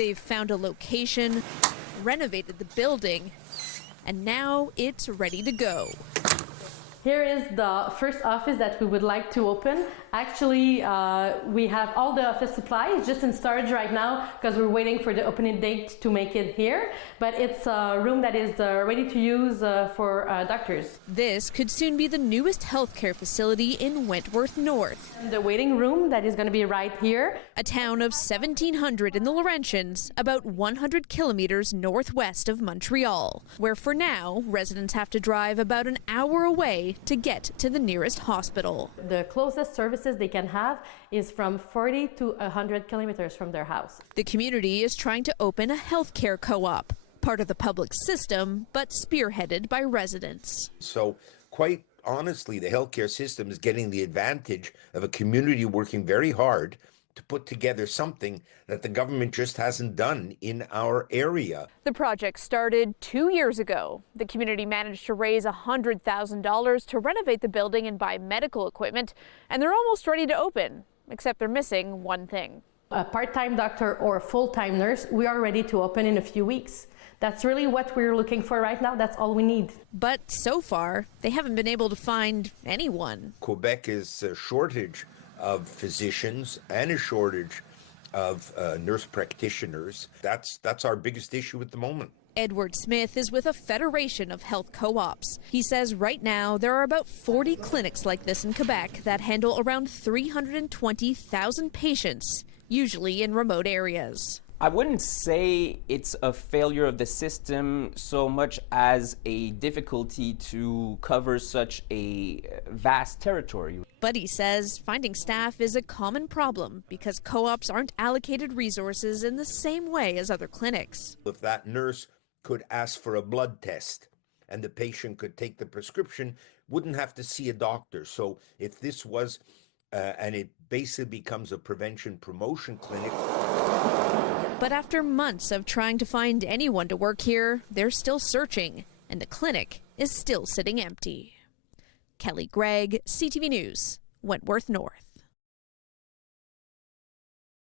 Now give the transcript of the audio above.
They've found a location, renovated the building, and now it's ready to go. Here is the first office that we would like to open. Actually, we have all the office supplies just in storage right now because we're waiting for the opening date to make it here. But it's a room that is ready to use for doctors. This could soon be the newest healthcare facility in Wentworth North. And the waiting room that is going to be right here. A town of 1,700 in the Laurentians, about 100 kilometers northwest of Montreal, where for now, residents have to drive about an hour away to get to the nearest hospital. The closest services they can have is from 40 to 100 kilometers from their house. The community is trying to open a healthcare co-op, part of the public system, but spearheaded by residents. So quite honestly, the healthcare system is getting the advantage of a community working very hard to put together something that the government just hasn't done in our area. The project started 2 years ago. The community managed to raise $100,000 to renovate the building and buy medical equipment, and they're almost ready to open, except they're missing one thing. A part-time doctor or a full-time nurse, we are ready to open in a few weeks. That's really what we're looking for right now. That's all we need. But so far, they haven't been able to find anyone. Quebec is a shortage of physicians and a shortage of nurse practitioners. That's our biggest issue at the moment. Edward Smith is with a federation of health co-ops. He says right now there are about 40 clinics like this in Quebec that handle around 320,000 patients, usually in remote areas. I wouldn't say it's a failure of the system so much as a difficulty to cover such a vast territory. But he says finding staff is a common problem because co-ops aren't allocated resources in the same way as other clinics. If that nurse could ask for a blood test and the patient could take the prescription, wouldn't have to see a doctor. So if this was, and it basically becomes a prevention promotion clinic. But after months of trying to find anyone to work here, they're still searching, and the clinic is still sitting empty. Kelly Gregg, CTV News, Wentworth North.